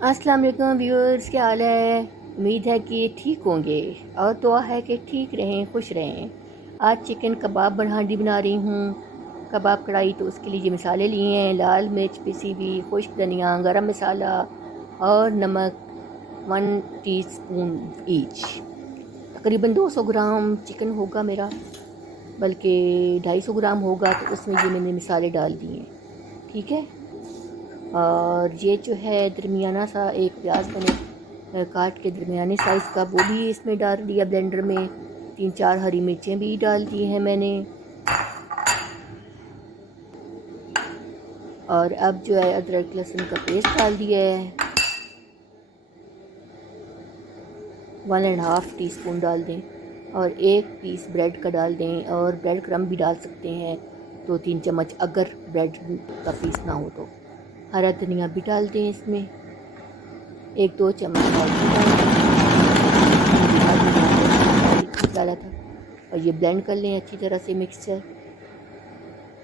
अस्सलाम वालेकुम व्यूअर्स, क्या हाल है। उम्मीद है कि ठीक होंगे और दुआ है कि ठीक रहें, खुश रहें। आज चिकन कबाब हांडी बना रही हूँ। कबाब कढ़ाई, तो उसके लिए ये मसाले लिए हैं। लाल मिर्च पिसी हुई, खुश्क धनिया, गरम मसाला और नमक 1 टीस्पून ईच। तकरीबन 200 ग्राम चिकन होगा मेरा, बल्कि 250 ग्राम होगा। तो उसमें ये मैंने मसाले डाल दिए हैं, ठीक है। और ये जो है दरमियाना सा एक प्याज मैंने काट के दरमियाने साइज़ का, वो भी इसमें डाल दिया ब्लेंडर में। 3-4 हरी मिर्चें भी डाल दी हैं मैंने। और अब जो है अदरक लहसुन का पेस्ट डाल दिया है। 1.5 टीस्पून डाल दें और 1 पीस ब्रेड का डाल दें, और ब्रेड क्रम्ब भी डाल सकते हैं 2-3 चम्मच, अगर ब्रेड का पीस ना हो तो। हरा धनिया भी डाल दें इसमें, 1-2 चम्मच डाला था। और ये ब्लेंड कर लें अच्छी तरह से मिक्सचर।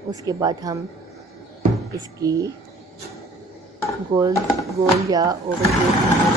उसके बाद हम इसकी गोल गोल या ओवल